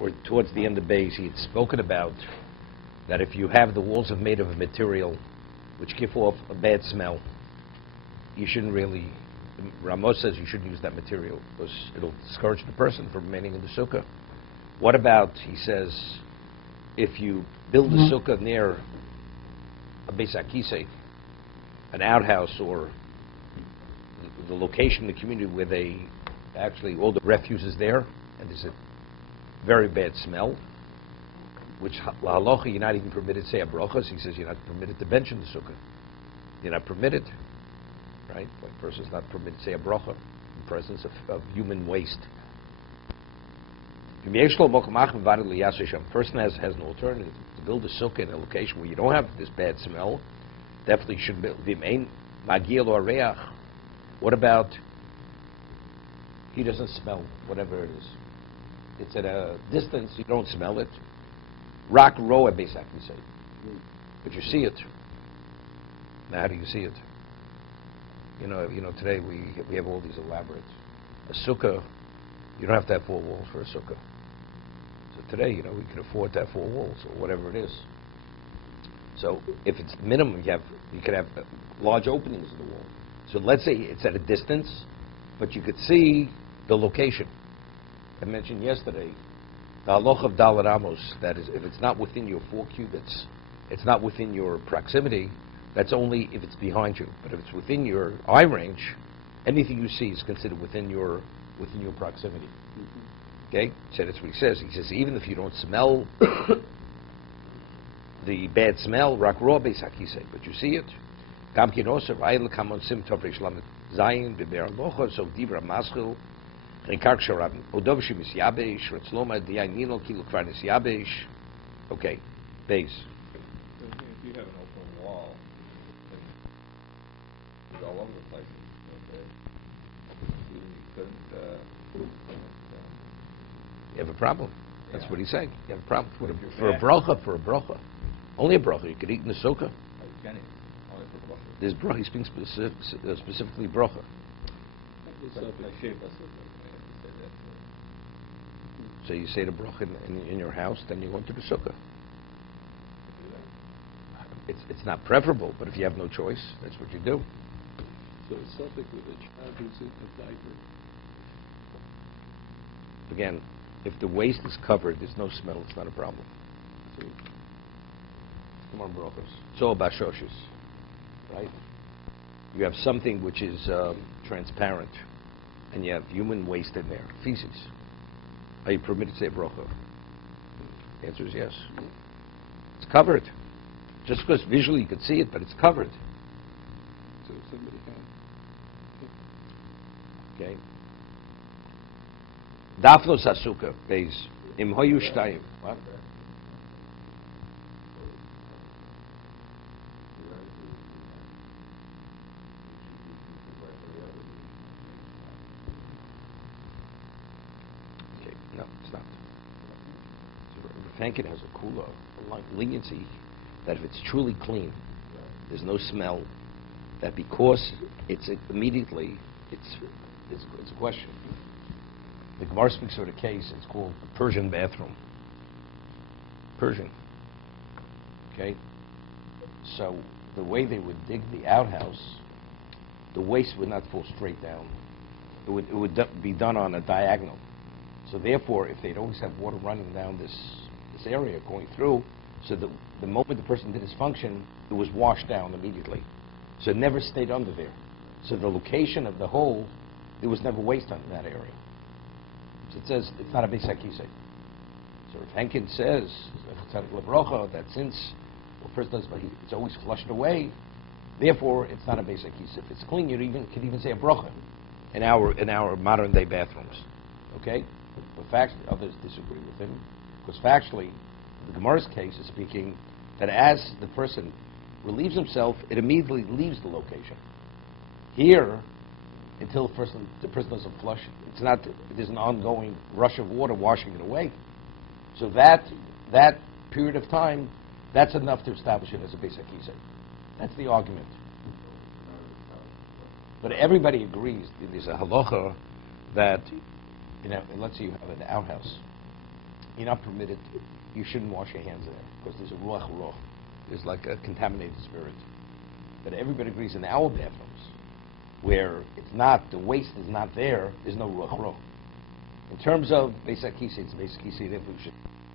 or towards the end of Beis, he had spoken about that if you have the walls made of a material which give off a bad smell, you shouldn't really, Ramos says you shouldn't use that material because it'll discourage the person from remaining in the sukkah. What about, he says, if you build a sukkah near a Beis HaKisei, an outhouse, or the location in the community where they actually, all the refuse is there, and there's a very bad smell, which halacha you're not even permitted to say a brachas. He says you're not permitted to bench in the sukkah. You're not permitted, right? Like a person's not permitted to say a bracha in presence of human waste. A person has an alternative to build a sukkah in a location where you don't have this bad smell. Definitely should build. What about he doesn't smell whatever it is? It's at a distance, you don't smell it. Rak roa Beis HaKisei, but you see it. Now, how do you see it? You know. Today we have all these elaborate. A sukkah, you don't have to have 4 walls for a sukkah. So today, we can afford to have 4 walls or whatever it is. So if it's minimum, you could have large openings in the wall. So let's say it's at a distance, but you could see the location. I mentioned yesterday the halacha of Dalet Amos, that is, if it's not within your 4 cubits, it's not within your proximity. That's only if it's behind you. But if it's within your eye range, anything you see is considered within your proximity. Okay, so that's what he says. He says even if you don't smell the bad smell, rak roa Beis HaKisei, but you see it. Gam kinoser vayel kamon sim tovrish lamet zayin beber locha so divra maschil rekar sharab odov shimis yabesh retzloma diyanino kilo kvarnis yabesh. Okay, Beis. If you have an open wall, it's all over the place. Okay, you couldn't. You have a problem. That's what he's saying. You have a problem for a bracha. Only a bracha. You could eat in the sukkah. There's bracha. He's speaking specifically bracha. So you say the bracha in your house, then you go into the sukkah. It's not preferable, but if you have no choice, that's what you do. So it's something with a child who's in the diaper. Again, if the waist is covered, there's no smell, it's not a problem. Come on, brachos. It's all about shoshis, right? You have something which is transparent, and you have human waste in there, feces. Are you permitted to say bracha? The answer is yes. It's covered. Just because visually you could see it, but it's covered. So somebody can. Okay. Dafnos Asuka, Beis. Im hoyu shtayim. What? Okay, no, it's not. Fankin has a kula, leniency, that if it's truly clean, there's no smell, that because it's immediately, it's a question. The Gemara speaks of a case, it's called the Persian bathroom. Persian. Okay? So the way they would dig the outhouse, the waste would not fall straight down. It would be done on a diagonal. So therefore, if they'd always have water running down this area going through, so the moment the person did his function, it was washed down immediately. So it never stayed under there. So the location of the hole, there was never waste under that area. So it says it's not a Beis HaKisei. So if Henkin says that since first does, but it's always flushed away, therefore it's not a Beis HaKisei. If it's clean, you can even say a bracha in our modern day bathrooms. Okay, but factually, others disagree with him because factually, the Gemara's case is speaking that as the person relieves himself, it immediately leaves the location. Here, until the person doesn't flush, there's an ongoing rush of water washing it away. So that period of time, that's enough to establish it as a Beis HaKisei. That's the argument. But everybody agrees there's a halacha that, let's say you have an outhouse, you're not permitted, you shouldn't wash your hands there, because there's a ruach roh. There's like a contaminated spirit. But everybody agrees in our bathrooms, where it's not, the waste is not there, there's no ruach roh. In terms of Beis HaKisi, it's Beis HaKisi, therefore you should,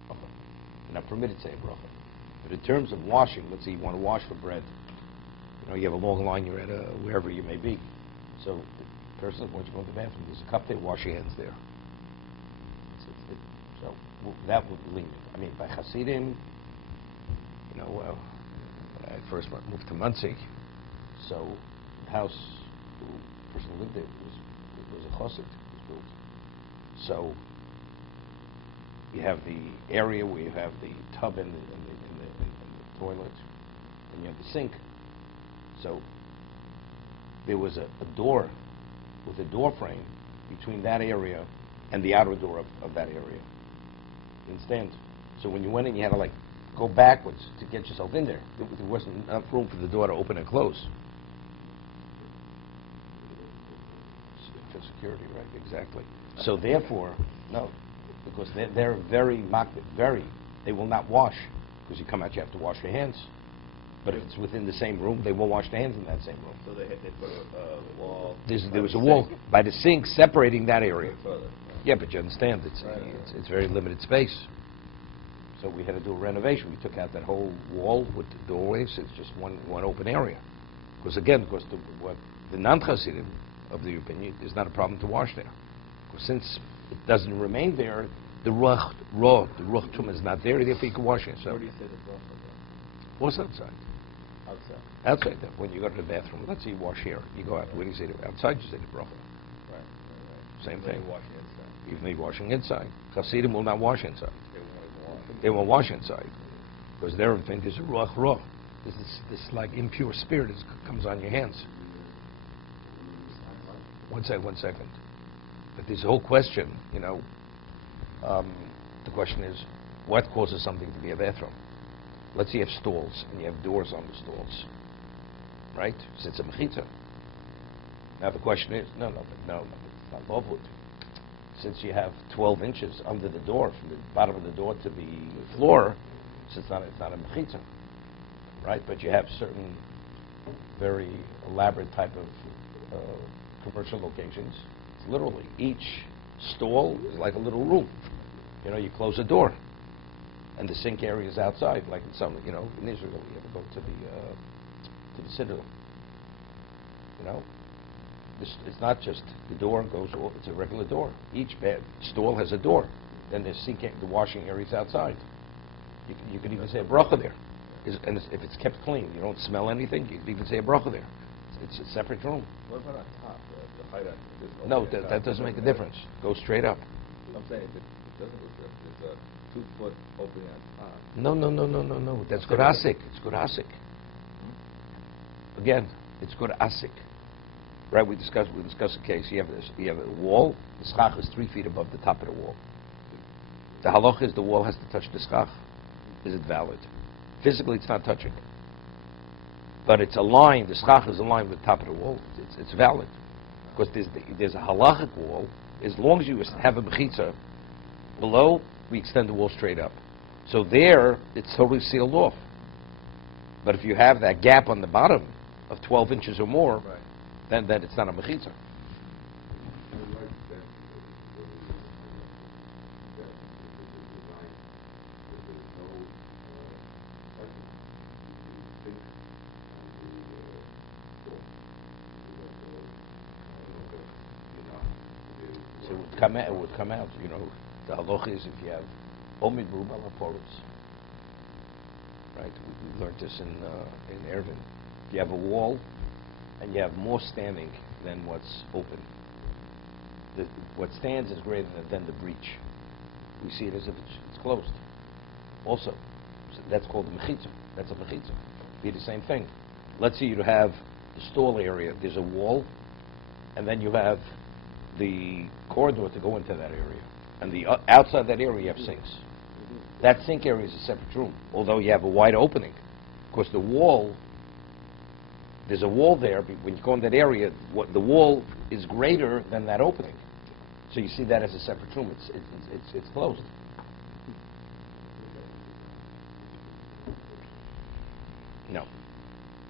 you're not permitted to say a bracha. But in terms of washing, let's say you want to wash for bread, you know, you have a long line, you're at wherever you may be. So the person, once you go to the bathroom, there's a cup there, wash your hands there. So that would lead. I mean, by Hasidim, you know, when I first moved to Muncie, so the house, the person who lived there was a chassid, was built. So you have the area where you have the tub and the toilet, and you have the sink. So there was a door with a door frame between that area and the outer door of that area. You understand? So when you went in, you had to like go backwards to get yourself in there. There wasn't enough room for the door to open and close. For security, right? Exactly. So therefore, no, because they're very, they will not wash, because you come out, you have to wash your hands. But if it's within the same room, they will wash their hands in that same room. So they put a wall. There was a wall by the sink separating that area. Further. Yeah, but you understand, it's very limited space. So we had to do a renovation. We took out that whole wall with the doorways. It's just one open area. Because again, what the non-Hasidim of the opinion is not a problem to wash there. Because since it doesn't remain there, the ruach tumah is not there. Therefore, you can wash it. So Where do you say the bracha? what's outside? Outside. Outside. When you go to the bathroom, let's say you wash here. You go out. Where do you say it? Outside, you say the bracha. Right. Same Then thing. you wash it inside. Even if washing inside. Hasidim will not wash inside. They won't even wash. They won't wash inside, because their opinion is a ruach roh. This like impure spirit comes on your hands. One second. But this whole question, you know, the question is, what causes something to be a bathroom? Let's say you have stalls, and you have doors on the stalls, right? So it's a mechitza. Now the question is, no, it's not lovwood. Since you have 12 inches under the door, from the bottom of the door to the floor, so it's not a mechitza, right? But you have certain very elaborate type of commercial locations. It's literally, each stall is like a little room. You know, you close a door, and the sink area is outside, like in some, you know, in Israel, you ever go to the citadel, you know? It's not just the door goes, it's a regular door. Each stall has a door. Then the sink, the washing area is outside. You can even say a bracha there. And if it's kept clean, you don't smell anything, you can even say a bracha there. It's a separate room. What about on top? The height on No, that doesn't make a difference. Go straight up. I'm saying it doesn't go straight up. There's a 2-foot opening on top. No. That's good asik. It's good asik. Again, it's good asik. Right, we discussed a case. You have a wall. The schach is 3 feet above the top of the wall. The halacha is the wall has to touch the schach. Is it valid? Physically, it's not touching. But it's aligned. The schach is aligned with the top of the wall. It's valid, because there's a halachic wall. As long as you have a mechitza below, we extend the wall straight up. So there, it's totally sealed off. But if you have that gap on the bottom of 12 inches or more, Right. then it's not a mechitza. So it would come out, you know, the halacha is if you have omid merubah laporos, right? We learned this in Erevin. If you have a wall and you have more standing than what's open, what stands is greater than the breach. We see it as if it's closed. Also, so that's called a mechitza. That's a mechitza. Be the same thing. Let's say you have the stall area. There's a wall, and then you have the corridor to go into that area. And the outside that area, you have sinks. That sink area is a separate room, although you have a wide opening. Because the wall, there's a wall there, but when you go in that area, the wall is greater than that opening. So you see that as a separate room. It's closed. No,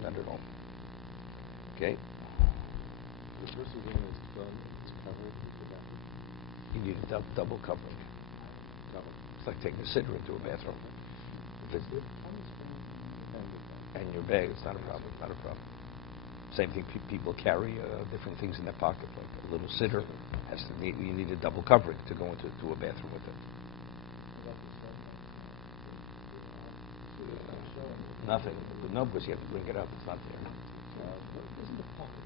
not at all. Okay? The first one is done, it's covered with the bathroom. You need a double covering. Double. It's like taking a sitter into a bathroom. If it's, and your bag, it's not a problem. Not a problem. Same thing. People carry different things in their pocket, like a little sitter. You need a double covering to go into a bathroom with it. Nothing. No, because you have to bring it up. It's not there. Isn't the pocket?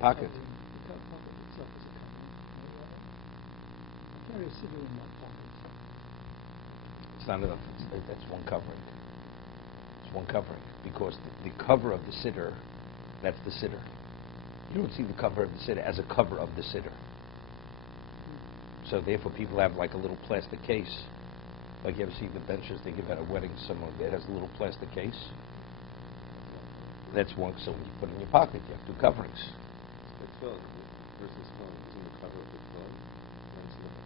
Pocket. The pocket itself is a covering. I carry a cigarette in my pocket. It's not enough. That's one covering. It's one covering because the cover of the sitter, that's the sitter. You don't see the cover of the sitter as a cover of the sitter. So therefore, people have like a little plastic case. Like you ever see the benches they give at a wedding, someone that has a little plastic case. That's one. So when you put it in your pocket, you have two coverings. The phone versus phone, isn't the cover of the phone?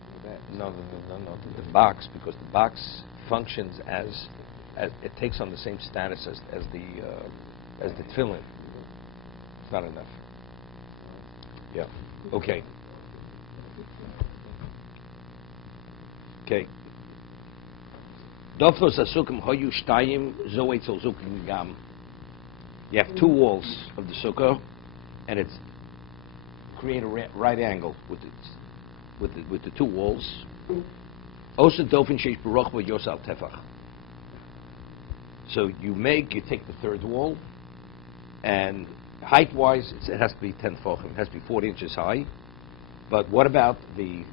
In the back. No. The box, because the box functions as it takes on the same status as the tefillin. It's not enough. Yeah. Okay. Okay. Dofos asukim hoyu shtayim zoetzel zukim gam. You have two walls of the sukkah, and it's create a right angle with the two walls. Osa dofin sheish baruch yosal tefach. So you take the third wall, and height-wise, it has to be 10 tefachim. It has to be 40 inches high. But what about the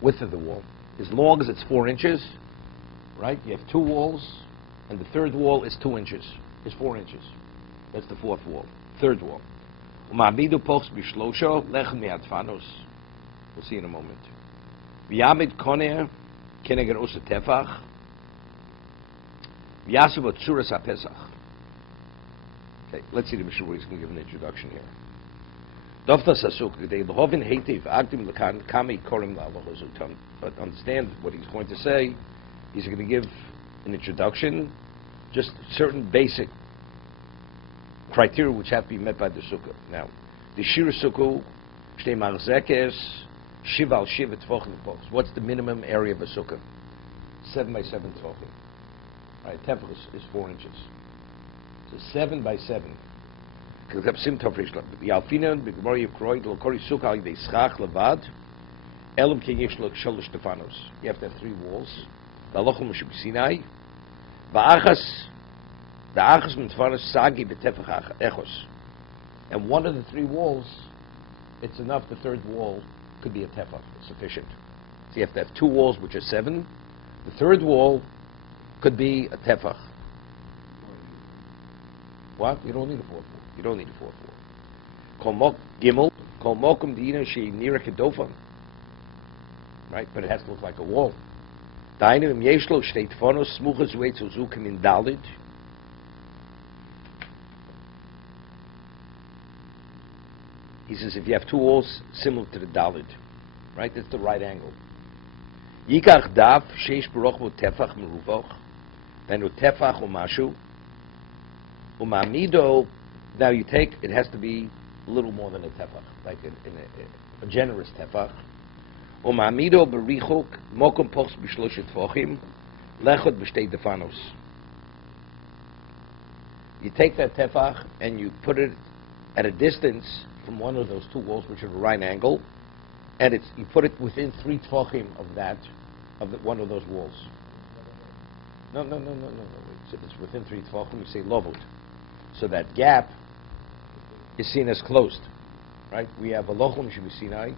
width of the wall? As long as it's 4 inches, right? You have two walls, and the third wall is 2 inches. Is 4 inches. That's the fourth wall. Third wall. We'll see in a moment. V'yamid koner keneged osa tefach. V'yasuvot tzuras ha'pesach. Okay, let's see the Mishnah. He's going to give an introduction here. Doftas hasuk g'dei l'hovin heitiv agdim l'kan kami korim la'alochozutam. But understand what he's going to say. He's going to give an introduction, just certain basic criteria which have to be met by the sukkah. Now, the shira sukkah, shtei marzekes, shiv al shiv tefachim tefachim. What's the minimum area of a sukkah? 7 by 7 tefachim. Right, tefach is 4 inches. So 7 by 7. The alfinan b'gemara yikroid l'kori sukkah al yidei schach levad elam ki yesh lo shalosh tefanos. You have to have 3 walls. The halachah Moshe b'Sinai. The achas mitfanos sagi b'tefach echos. And one of the 3 walls, it's enough. The third wall could be a tefach. It's sufficient. So you have to have 2 walls which are 7. The third wall could be a tefach. What? You don't need a fourth wall. You don't need a fourth wall. Kol mokum di'ina she'i nira kedofan. Right? But it has to look like a wall. Da'inu im yesh lo shtei tfonos smuchas u'etzu zukim in dalid. He says if you have 2 walls similar to the dalid, right? That's the right angle. Yikach daf sheish baruch tefach meruvoch. Then tefach u'mashu. Umamido, now you take, it has to be a little more than a tefach, like a generous tefach. Umamido berichuk mokum pochs b'shloshet tefachim lechot b'shtei defanos. You take that tefach and you put it at a distance from one of those 2 walls, which are at a right angle, and you put it within 3 tefachim of one of those walls. No. If it's within 3 tefachim, you say lovot. So that gap is seen as closed, right? We have a lochum Sinai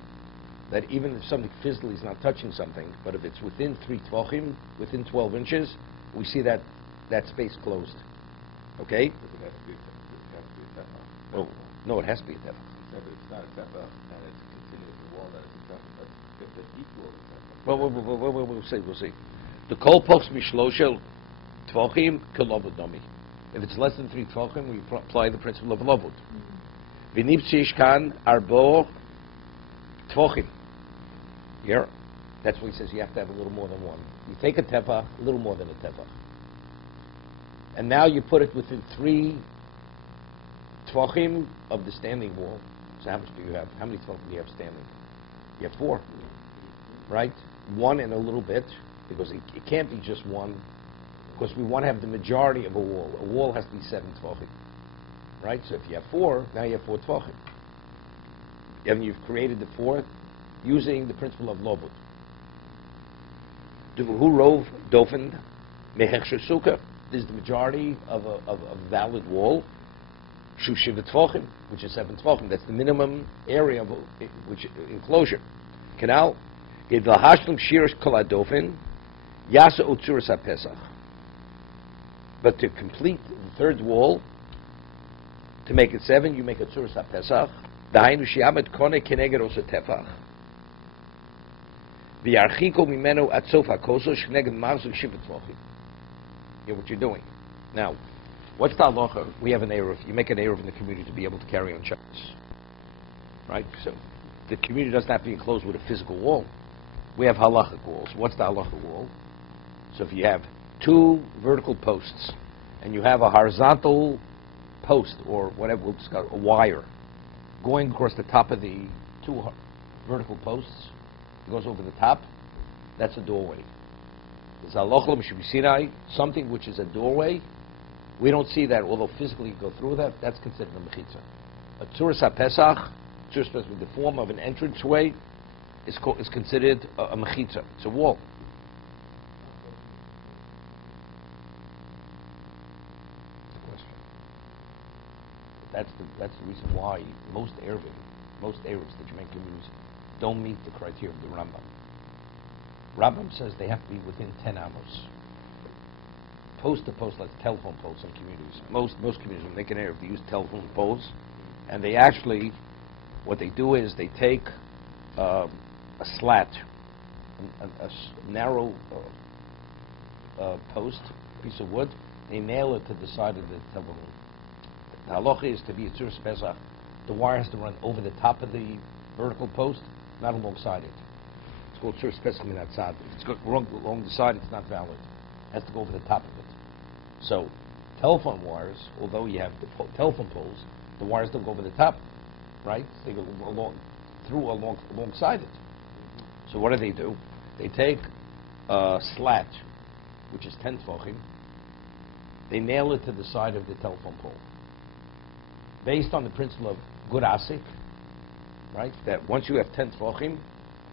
that even if something physically is not touching something, but if it's within 3 tefachim, within 12 inches, we see that space closed. Okay? Does it have to be a tefach? Oh, no, it has to be a tefach. If it's not a tefach and it's continuous to the wall, then it's a tefach. But if it's equal to tefach. We'll see. The kol pochs mishlosel tefachim kelovodomi. If it's less than 3 tefachim, we apply the principle of lovut. V'niptzish kan arbo tefachim. Here, that's what he says. You have to have a little more than 1. You take a tefach, a little more than a tefach. And now you put it within 3 tvachim of the standing wall. So how much do you have? How many tvachim do you have standing? You have 4, right? 1 and a little bit, because it can't be just 1, because we want to have the majority of a wall. A wall has to be 7 tvachim, right? So if you have 4, now you have 4 tvachim. And you've created the 4th using the principle of lobut. Who rove dofen mehechsher sukkah? This is the majority of a valid wall. Shu shiva tvachim, which is 7 tvachim. That's the minimum area of which enclosure. Canal. Idla hashlim shirish kol dofen yasa utzuras pesach. But to complete the 3rd wall, to make it 7, you make a tzuras pesach. Dahainu shiamet kone keneged osa tefach. V'yarchiko mimenu at sof hakosos shneged marzu shiva tvachim. You know what you're doing. Now, what's the halacha? We have an eruv. You make an eruv in the community to be able to carry on Shabbos, right? So the community doesn't have to be enclosed with a physical wall. We have halachic walls. What's the halachic wall? So if you have 2 vertical posts and you have a horizontal post, or whatever we'll discuss, a wire going across the top of the 2 vertical posts, it goes over the top, that's a doorway. Something which is a doorway, we don't see that, although physically you go through that, that's considered a mechitza. A tzuras ha-pesach, tzuras with the form of an entranceway, is considered a mechitza. It's a wall. That's the reason why most Arabs that you make communities don't meet the criteria of the Rambam. Rambam says they have to be within 10 amos. Post to post, like telephone poles in communities. Most communities, when they make an Arab, they use telephone poles, and they actually, what they do is they take a slat, a narrow post, piece of wood, they nail it to the side of the telephone. The halacha is to be a tzuras pesach. The wire has to run over the top of the vertical post, not alongside it. It's called tzuras pesach min hatzad. If it's going along the side, it's not valid. It has to go over the top of it. So, telephone wires, although you have the telephone poles, the wires don't go over the top, right? They go alongside it. So what do? They take a slat, which is 10 tvachim. They nail it to the side of the telephone pole. Based on the principle of good asik, right? That once you have 10 tvachim,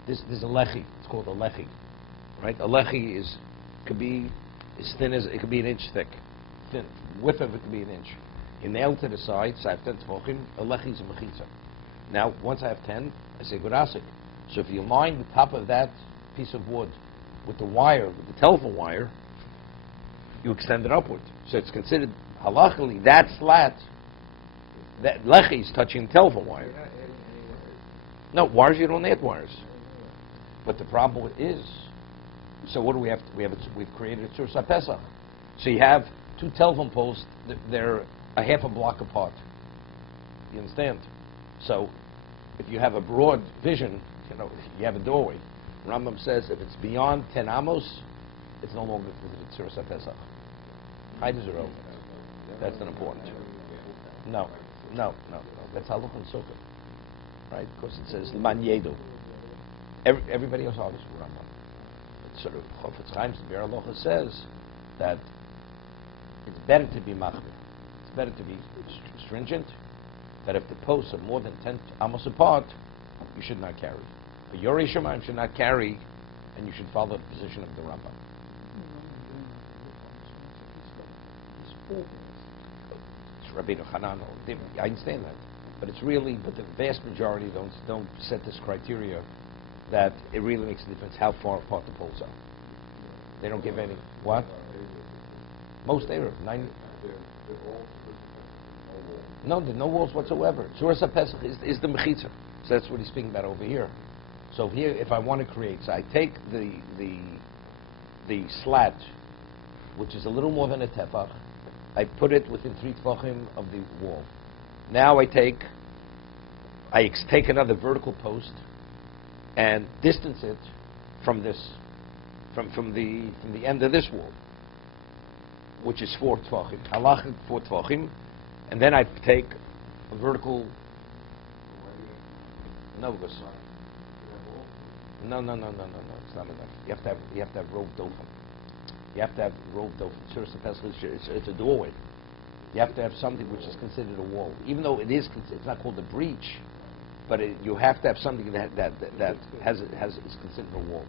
there's a lechi. It's called a lechi, right? A lechi could be as thin as it could be an inch thick. Thin width of it could be an inch. You nail it to the side. So I have 10 tvachim. A lechi is a mechitza. Now, once I have 10, I say good asik. So if you line the top of that piece of wood with the wire, with the telephone wire, you extend it upward. So it's considered halachically that slat. That lechi is touching the telephone wire. No, wires, you don't add wires. But the problem is, so what do we have? We've created a tzuras ha-pesach. So you have 2 telephone poles, they're a half a block apart. You understand? So if you have a broad vision, you have a doorway. Rambam says if it's beyond 10 amos, it's no longer considered tzuras ha-pesach. That's not important. No. That's halach and sukkah, right? Because it says l'man yedu. Everybody else argues with Rambam. Sort of Chofetz Chaim's Biur Halacha says that it's better to be machmir. It's better to be stringent. That if the posts are more than 10 amos apart, you should not carry. But your Rishonim should not carry, and you should follow the position of the Rambam. Rabbeinu Hanan, I understand that, but the vast majority don't set this criteria that it really makes a difference how far apart the poles are. They don't give any what? Most Arab, 90. No, there's no walls whatsoever. Tzuras ha-pesach is the mechitza, so that's what he's speaking about over here. So here, if I want to create, so I take the slat, which is a little more than a tefach. I put it within 3 tvachim of the wall. Now I take another vertical post and distance it from the end of this wall. which is 4 tvachim. Halachic 4 tvachim, and then I take a vertical. No, because no. It's not enough. You have to have roved open. You have to have roved open. It's a doorway. You have to have something which is considered a wall, even though it's not called a breach, but you have to have something that is considered a wall.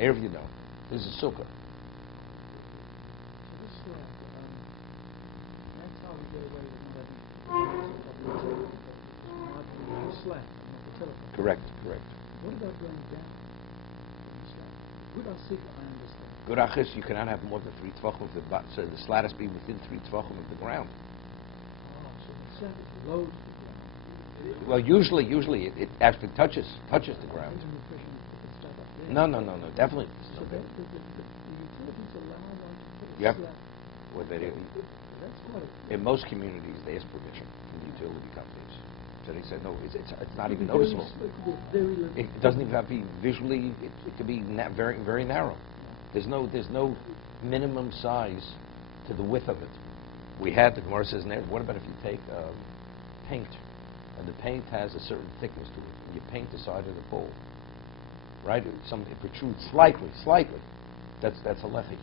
Erev, you know, this is sukkah. So this slab, that's how we get away with not having the slab, not the telephone. Correct. What about going down the slab? Good asik, I understand. Good achis, you cannot have more than 3 tvachim of the so the slat has to be within 3 tvachim of the ground. Oh, so the slab is below the ground. Well, usually it actually touches the ground. There's an impression that it's stuck up there. No, definitely. So the utilities allow one to put a Yep. slab. Well, That's quite a... in most communities, they ask permission from the utility companies. So they said, no, it's not even It could be noticeable. It could be very little. It doesn't even have to be visually. It could be very, very narrow. There's no minimum size to the width of it. We had, the Gemara says, what about if you take paint, and the paint has a certain thickness to it, and you paint the side of the pole, right? It protrudes slightly. That's a lechi.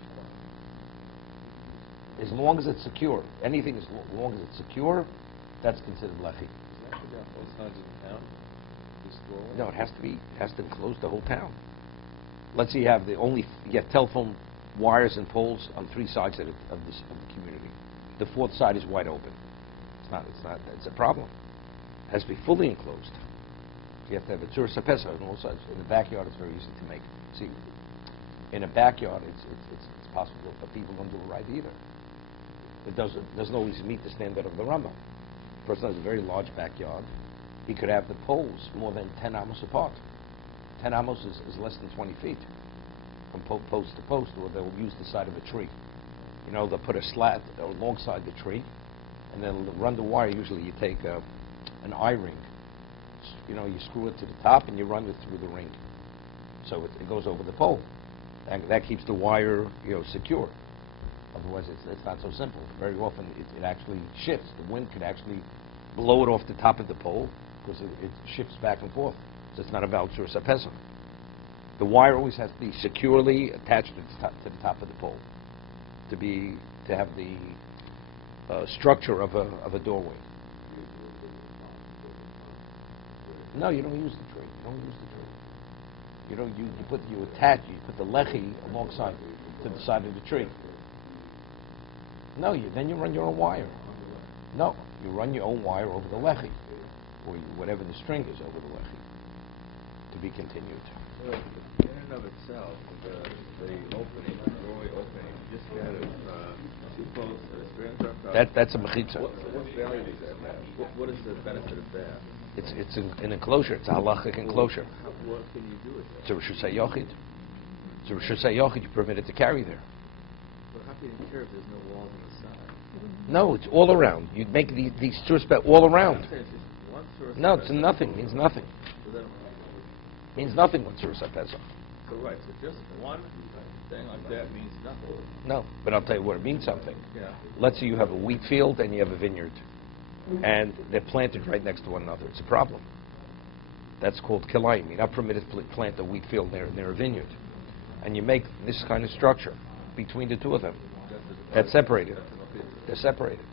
As long as it's secure, anything as long as it's secure, that's considered lechi. Is that for both sides of the town? This doorway? No, it has to enclose the whole town. Let's say you have telephone wires and poles on 3 sides of the community. The 4th side is wide open. It's a problem. It has to be fully enclosed. You have to have a tzur sapesa on all sides. In the backyard, it's very easy to make. See, in a backyard, it's possible, but people don't do it right either. It doesn't always meet the standard of the Rambam. A person has a very large backyard. He could have the poles more than 10 amos apart. 10 amos is less than 20 feet from post to post, or they'll use the side of a tree. You know, they'll put a slat alongside the tree, and they'll run the wire. Usually you take an eye ring. You know, you screw it to the top, and you run it through the ring. So it goes over the pole. And that keeps the wire, secure. Otherwise, it's not so simple. Very often, it actually shifts. The wind could actually blow it off the top of the pole, because it shifts back and forth. So it's not about tzur sapesa. The wire always has to be securely attached to the top of the pole to have the structure of a doorway. No, you don't use the tree. You put the lechi alongside to the side of the tree. No, then you run your own wire. No, you run your own wire over the lechi, or whatever the string is over the lechi. To be continued. So, in and of itself, the opening, the doorway opening, just got it 2 posts and a strand across. That's a mechitza. What value does that have? What is the benefit of that? It's an enclosure. It's a halachic enclosure. What can you do with that? It's a Rishus HaYochid. It's a Rishus HaYochid. You're permitted to carry there. But how can you care if there's no walls on the side? No, it's all around. You'd make these tzur all around. I'm saying it's just one source. No, it's nothing. Means nothing. So then, Means nothing when tzur sapesa. so right, so just one thing like that means nothing. No, but I'll tell you what it means something. Yeah. Let's say you have a wheat field and you have a vineyard, and they're planted right next to one another. It's a problem. That's called kilayim. You're not permitted to plant a wheat field near a vineyard. And you make this kind of structure between the 2 of them. That's separated. They're separated.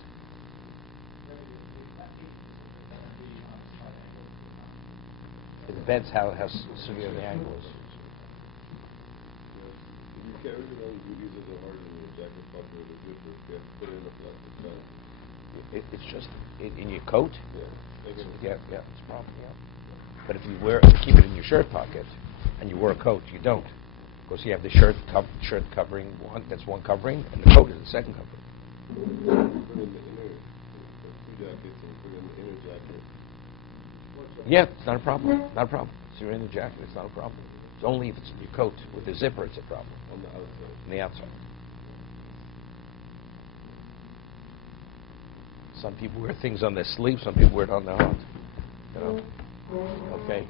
It depends how severe the angle is. You carry it on duties of the heart in your jacket pocket or the zipper, you have to put it in a plastic bag. It's just in your coat. Yeah. Yeah, it's a problem. Yeah. But if you keep it in your shirt pocket, and you wear a coat, you don't, because you have the shirt covering one. That's one covering, and the coat is the second covering. Put in the inner, 2 jackets, and put in the inner jacket. Yeah, it's not a problem. Not a problem. So you're in the jacket, it's not a problem. It's only if it's in your coat. With the zipper, it's a problem. On the outside. On the outside. Some people wear things on their sleeves, some people wear it on their heart. Okay?